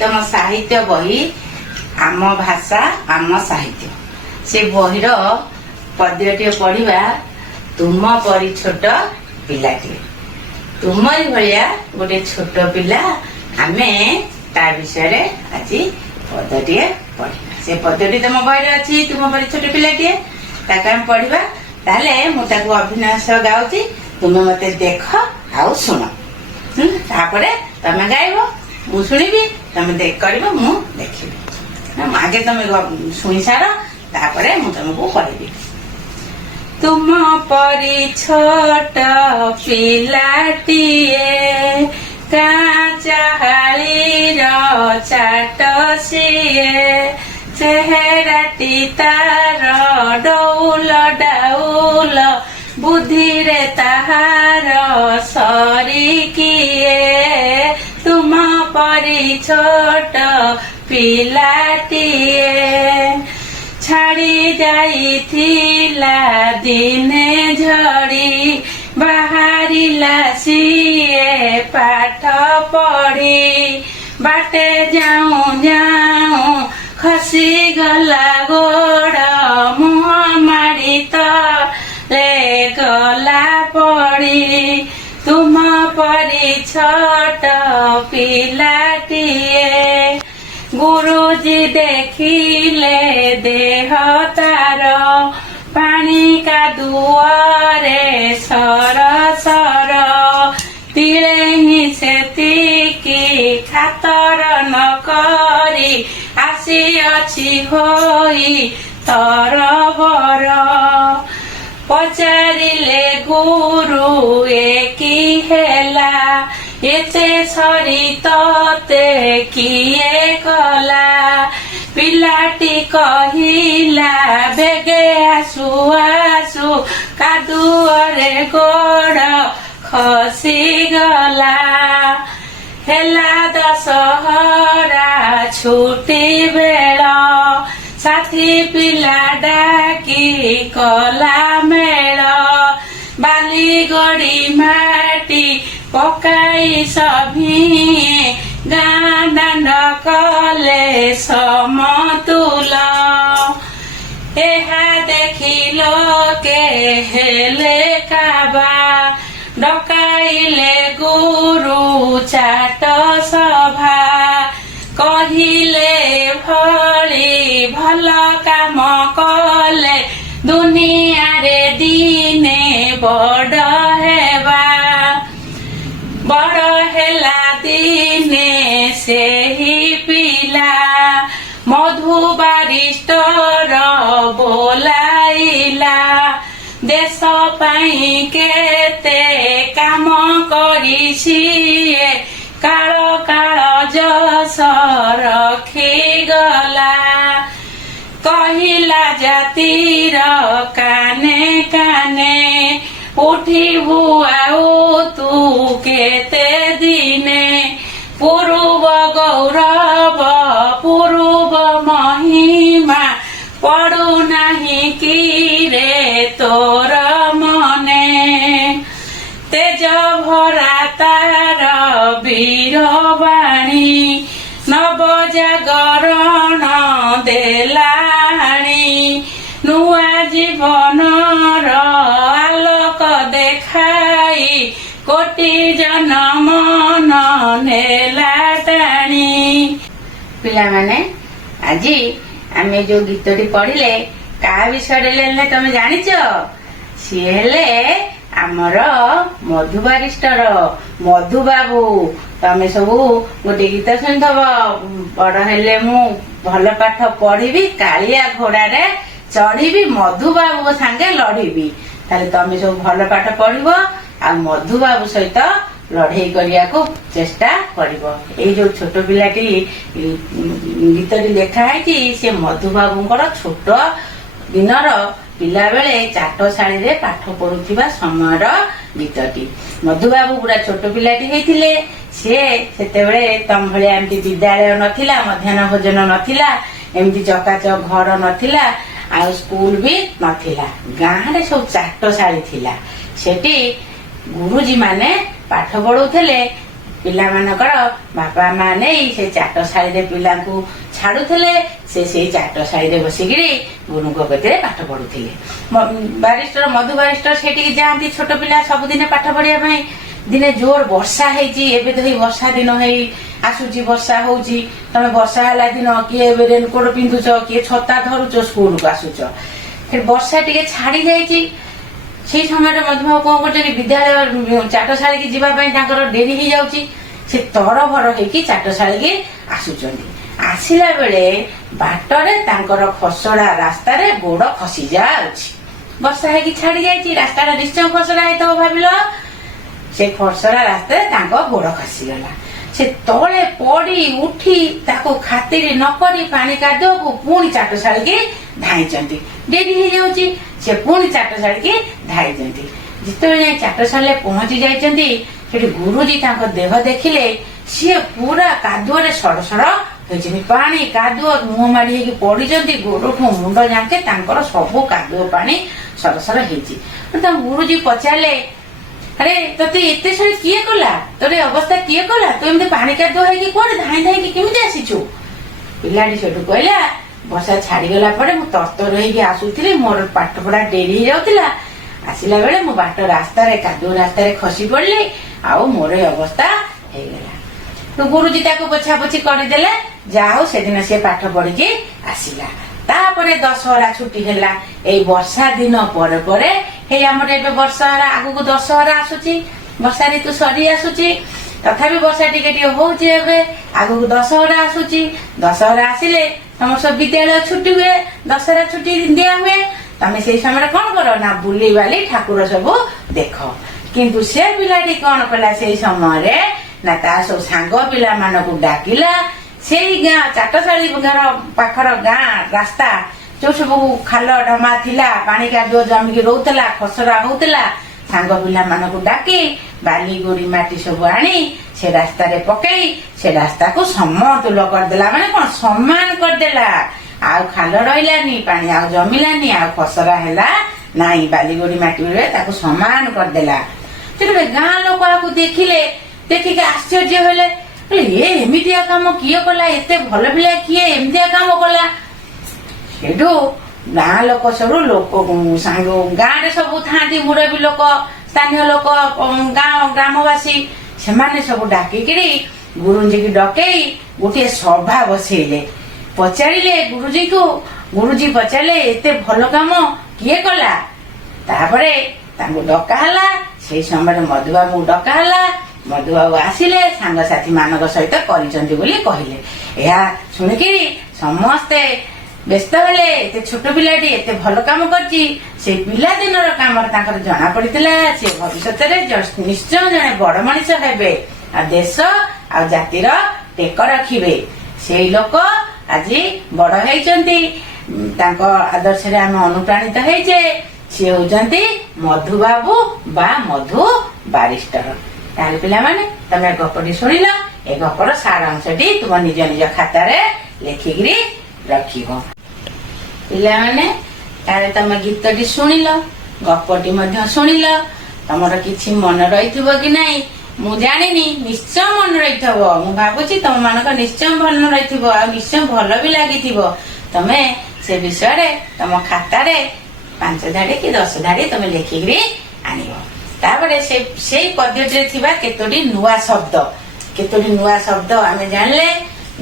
तम साहित्य बही आम भाषा आम साहित्य से बहीर पद्यटे पढ़ा तुम परी छोट पिलाटे तुमरी भाया गोटे छोट पिला आमे ता विषय आज पद्यटे पढ़ा से पद्यटी तुम बही अच्छी तुम परी छोट पिलाटे ताके पढ़ा ताले मुझे अभिनय सह गाऊँ तुम मते देख आउ सुन तापरे तमे गाइबो मु शुणिबी तमे देख करिबो मु देखिबी आगे तमे शुणी सार तापरे मु तुमको कहबी तुम परी छोट पिलाटिए काचाहालीर चाट सिए चेहराटी तार डौल डाउल बुद्धि रे ताहार सरिकिए तुम परी छोट पिलाटिए छाड़ी जाइथिला दिने झड़ी बाहरिला सिए पाठ पढ़ी बाटे जाऊं जाऊं खसी गला गोड़ मुह माड़ी तले गला पड़ी तुम परी छोट पिलाटिए गुरुजी देखिले देह तार पानी का दुआरे सर सर तिले ही सेतिकी खातर न करी आसी अछि होई तरबर पचारिले गुरु एकी हेला एते सरी तते किए कला पिलाटी कहिला बेगे आसु आसु कादुअरे गोड़ खसी गला हेला दशहरा छुट्टी बेल साथी पिला डाकी कला मेल बाली गड़ी माटी पकाई सभी गाँ दांड कले समतुल एहा देखिलो के हेले काबा डकाइले गुरु चाट सभा कहिले भली भल काम कले दुनिया रे दिने बड़ हेबा बड़ हेला दिने सेही पिला मधु बारिस्टर बोलाइला देश पाई केते काम करिसिए काल काल जस रखिगला कहिला जातिर काने काने उठिबु आउ तू केते दिने पूर्व गौरव पूर्व महिमा पड़ू नहीं कि रे तोर मने तेज भरा तार वीरवाणी नव जागरण देलाणी नुआ जीवनर आलोक देखाई कोटि जनम नेला टाणी पिला माने आज आमे जो गीतटी पढ़िले का विषय लेले तमे जानिच सी हेले आमर मधु बारिस्टर मधु बाबू तमे सब गोटे गीत शुणिथब बड़ हेले मु भल पाठ पढ़ी कालिया घोड़ा रे चढ़ी मधु बाबू सांगे लड़बी ताले तमे सब भल पाठ पढ़िब आ मधु बाबू सहित लड़ाई करिया को चेष्टा करिबो ए जो छोट पिलाटी गीतटी लेखा है से मधु बाबूंकर छोट दिनर पिला बेले चाटशाली रे पाठ पढ़ुथिबा समयर गीतटी मधु बाबू पूरा छोट पिलाटी हेतिले से सेते बेले तम भले एमती विद्यालय नथिला मध्याह्न भोजन नथिला एमती चकाचक घर नथिला आ स्कूल भी नथिला गाँ रे सब चाटशाली थिला सेठी गुरुजी माने पाठ पढ़ुଥିଲେ ପିଲାମାନଙ୍କର ବାପା ମା ନେଇ ସେ ଚାଟଶାଳୀରେ ପିଲାଙ୍କୁ ଛାଡୁଥିଲେ। ସେ ସେଇ ଚାଟଶାଳୀରେ ବସିକିରି ଗୁରୁଙ୍କ କତିରେ ପାଠ ପଢୁଥିଲେ। ବାରିଷ୍ଟର ମଧୁ ବାରିଷ୍ଟର ସେଠିକି ଯାଆନ୍ତି ଛୋଟ ପିଲା ସବୁଦିନ ପାଠ ପଢିବା ପାଇଁ। ଦିନେ ଜୋର ବର୍ଷା ହେଇଛି, ଏବେ ତ ହେଇ ବର୍ଷା ଦିନ ହେଇ ଆସୁଛି, ବର୍ଷା ହଉଛି। ତମେ ବର୍ଷା ହେଲା ଦିନ କିଏ ରେନକୋଟ ପିନ୍ଧୁଛ, କିଏ ଛତା ଧରୁଛ, ସ୍କୁଲକୁ ଆସୁଛ। ବର୍ଷା ଟିକେ ଛାଡି ଯାଇଛି। ସେଇ ସମୟରେ ମଧୁବାବୁ କଣ କରୁଛନ୍ତି, ବିଦ୍ୟାଳୟ ଚାଟଶାଳୀ କି ଯିବା ପାଇଁ ତାଙ୍କର ଡେରି ହେଇଯାଉଛି। ସେ ତରଭର ହେଇକି ଚାଟଶାଳୀ କି ଆସୁଛନ୍ତି। ଆସିଲା ବେଳେ ବାଟରେ ତାଙ୍କର ଖସଡା ରାସ୍ତାରେ ଗୋଡ ଖସି ଯାଉଛି। ବର୍ଷା ହେଇକି ଛାଡି ଯାଇଛି, ରାସ୍ତାଟା ନିଶ୍ଚୟ ଖସଡା ହେଇଥିବ ଭାବିଲ। ସେ ଖସଡା ରାସ୍ତାରେ ତାଙ୍କ ଗୋଡ ଖସିଗଲା। ସେ ତଳେ ପଡି ଉଠି ତାକୁ ଖାତିର ନ କରି ପାଣି କାଦୁଅକୁ ପୁଣି ଚାଟଶାଳୀ କି ଧାଇଁଛନ୍ତି। ଡେରି ହେଇଯାଉଛି, ସେ ପୁଣି ଚାଟଶାଳୀ କି ଧାଇଁଛନ୍ତି। ଯେତେବେଳେ ଯାଇ ଚାଟଶାଳୀରେ ପହଞ୍ଚି ଯାଇଛନ୍ତି, ସେଠି ଗୁରୁଜୀ ତାଙ୍କ ଦେହ ଦେଖିଲେ। ସିଏ ପୁରା କାଦୁଅରେ ସଡ ସଡ ହେଇଛନ୍ତି। ପାଣି କାଦୁଅ ମୁହଁ ମାଡି ହେଇକି ପଡିଛନ୍ତି। ଗୋଡଠୁ ମୁଣ୍ଡ ଯାକେ ତାଙ୍କର ସବୁ କାଦୁଅ ପାଣି ସଡ ସଡ ହେଇଛି। ତାଙ୍କ ଗୁରୁଜୀ ପଚାରିଲେ, ଆରେ ତତେ ଏତେ ସାରି କିଏ କଲା, ତୋର ଅବସ୍ଥା କିଏ କଲା, ତୁ ଏମିତି ପାଣି କାଦୁଅ ହେଇକି କୁଆଡେ ଧାଇଁ ଧାଇଁକି କେମିତି ଆସିଛୁ? ପିଲାଟି ସେଠୁ କହିଲା, ବର୍ଷା ଛାଡିଗଲା ପରେ ମୁଁ ତରତର ହେଇକି ଆସୁଥିଲି, ମୋର ପାଠ ପଢା ଡେରି ହେଇଯାଉଥିଲା। ଆସିଲା ବେଳେ ମୁଁ ବାଟ ରାସ୍ତାରେ କାଦୁଅ ରାସ୍ତାରେ ଖସି ପଡିଲି, ଆଉ ମୋର ଏ ଅବସ୍ଥା ହେଇଗଲା। ଗୁରୁଜୀ ତାକୁ ପୋଛାପୋଛି କରିଦେଲେ। ଯାହା ହଉ ସେଦିନ ସେ ପାଠ ପଢିକି ଆସିଲା। ତାପରେ ଦଶହରା ଛୁଟି ହେଲା। ଏଇ ବର୍ଷା ଦିନ ପରେ ପରେ ହେଇ ଆମର ଏବେ ବର୍ଷାରା ଆଗକୁ ଦଶହରା ଆସୁଛି, ବର୍ଷା ଋତୁ ସରି ଆସୁଛି। ତଥାପି ବର୍ଷା ଟିକେ ଟିକେ ହଉଛି। ଏବେ ଆଗକୁ ଦଶହରା ଆସୁଛି। ଦଶହରା ଆସିଲେ ତମର ସବୁ ବିଦ୍ୟାଳୟ ଛୁଟି ହୁଏ, ଦଶହରା ଛୁଟି ଦିଆ ହୁଏ। ତମେ ସେଇ ସମୟରେ କଣ କର ନା ବୁଲି ବାଲି ଠାକୁର ସବୁ ଦେଖ। କିନ୍ତୁ ସେ ପିଲାଟି କଣ କଲା ସେଇ ସମୟରେ ନା ତା ସବୁ ସାଙ୍ଗ ପିଲାମାନଙ୍କୁ ଡାକିଲା। ସେଇ ଗାଁ ଚାଟଶାଳୀ ପାଖର ଗାଁ ରାସ୍ତା ଯୋଉ ସବୁ ଖାଲ ଢମା ଥିଲା, ପାଣି କାଦୁଅ ଜମିକି ରହୁଥିଲା, ଖସଡା ହଉଥିଲା, ସାଙ୍ଗ ପିଲାମାନଙ୍କୁ ଡାକି ବାଲି ଗୋଡି ମାଟି ସବୁ ଆଣି ସେ ରାସ୍ତାରେ ପକେଇ ସେ ରାସ୍ତାକୁ ସମତୁଲ କରିଦେଲା। ମାନେ କଣ, ସମାନ କରିଦେଲା। ଆଉ ଖାଲ ରହିଲାନି, ପାଣି ଆଉ ଜମିଲାନି, ଆଉ ଖସରା ହେଲା ନାଇଁ। ବାଲି ଗୋଡି ମାଟି ତାକୁ ସମାନ କରିଦେଲା। ସେତେବେଳେ ଗାଁ ଲୋକ ଆକୁ ଦେଖିଲେ, ଦେଖିକି ଆଶ୍ଚର୍ଯ୍ୟ ହେଲେ। ଏ ଏମିତିଆ କାମ କିଏ କଲା, ଏତେ ଭଲ ପିଲା କିଏ ଏମିତିଆ କାମ କଲା? ସେଠୁ ଗାଁ ଲୋକ ସବୁ ସାଙ୍ଗ ଗାଁରେ ସବୁ ଥାନ୍ତି, ମୁରବୀ ଲୋକ, ସ୍ଥାନୀୟ ଲୋକ, ଗ୍ରାମବାସୀ, ସେମାନେ ସବୁ ଡାକିକିରି ଗୁରୁଜୀକି ଡକେଇ ଗୋଟିଏ ସଭା ବସେଇଲେ। ପଚାରିଲେ ଗୁରୁଜୀକୁ। ଗୁରୁଜୀ ପଚାରିଲେ ଏତେ ଭଲ କାମ କିଏ କଲା? ତାପରେ ତାଙ୍କୁ ଡକା ହେଲା। ସେଇ ସମୟରେ ମଧୁବାବୁଙ୍କୁ ଡକା ହେଲା। ମଧୁବାବୁ ଆସିଲେ, ସାଙ୍ଗସାଥି ମାନଙ୍କ ସହିତ କରିଛନ୍ତି ବୋଲି କହିଲେ। ଏହା ଶୁଣିକିରି ସମସ୍ତେ ବ୍ୟସ୍ତ ହେଲେ। ଏତେ ଛୋଟ ପିଲାଟି ଏତେ ଭଲ କାମ କରିଛି। ସେ ପିଲାଦିନର କାମରେ ତାଙ୍କର ଜଣା ପଡିଥିଲା ସେ ଭବିଷ୍ୟତରେ ନିଶ୍ଚୟ ଜଣେ ବଡ ମଣିଷ ହେବେ, ଆଉ ଦେଶ ଆଉ ଜାତିର ଟେକ ରଖିବେ। ସେଇ ଲୋକ ଆଜି ବଡ ହେଇଛନ୍ତି। ତାଙ୍କ ଆଦର୍ଶରେ ଆମେ ଅନୁପ୍ରାଣିତ ହେଇଛେ। ସିଏ ହଉଛନ୍ତି ମଧୁବାବୁ ବା ମଧୁ ବାରିଷ୍ଟର। ତାହେଲେ ପିଲାମାନେ, ତମେ ଗପଟି ଶୁଣିଲ। ଏ ଗପର ସାରାଂଶଟି ତୁମ ନିଜ ନିଜ ଖାତାରେ ଲେଖିକିରି ରଖିବ। ପିଲାମାନେ, ତାହେଲେ ତମେ ଗୀତଟି ଶୁଣିଲ, ଗପଟି ମଧ୍ୟ ଶୁଣିଲ। ତମର କିଛି ମନେ ରହିଥିବ କି ନାଇଁ ମୁଁ ଜାଣିନି, ନିଶ୍ଚୟ ମନେ ରହିଥିବ। ମୁଁ ଭାବୁଛି ତମ ମାନଙ୍କ ନିଶ୍ଚୟ ମନେ ରହିଥିବ, ଆଉ ନିଶ୍ଚୟ ଭଲ ବି ଲାଗିଥିବ। ତମେ ସେ ବିଷୟରେ ତମ ଖାତାରେ 5 ଧାଡି କି 10 ଧାଡି ତମେ ଲେଖିକିରି ଆଣିବ। ତାପରେ ସେଇ ପଦ୍ୟଟିରେ ଥିବା କେତୋଟି ନୂଆ ଶବ୍ଦ ଆମେ ଜାଣିଲେ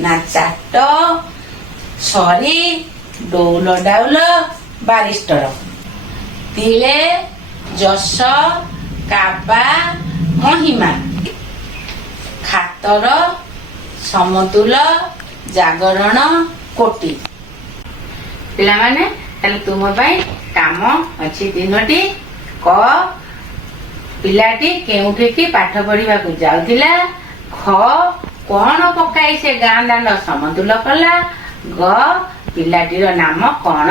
ନା, ଚାଟ, ସରି, ଡଉଲ ଡାଉଲ, ବାରିଷ୍ଟର, ତିଳେ, ଯଶ, କାବା, ମହିମା, ଖାତର, ସମତୁଲ, ଜାଗରଣ, କୋଟି। ପିଲାମାନେ, ତାହେଲେ ତୁମ ପାଇଁ କାମ ଅଛି 3ଟି। କ, ପିଲାଟି କେଉଁଠିକି ପାଠ ପଢିବାକୁ ଯାଉଥିଲା। ଖ, କଣ ପକାଇ ସେ ଗାଁ ଦାଣ୍ଡ ସମତୁଲ କଲା। ଗ, ପିଲାଟିର ନାମ କଣ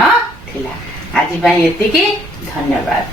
ଥିଲା। ଆଜି ପାଇଁ ଏତିକି। ଧନ୍ୟବାଦ।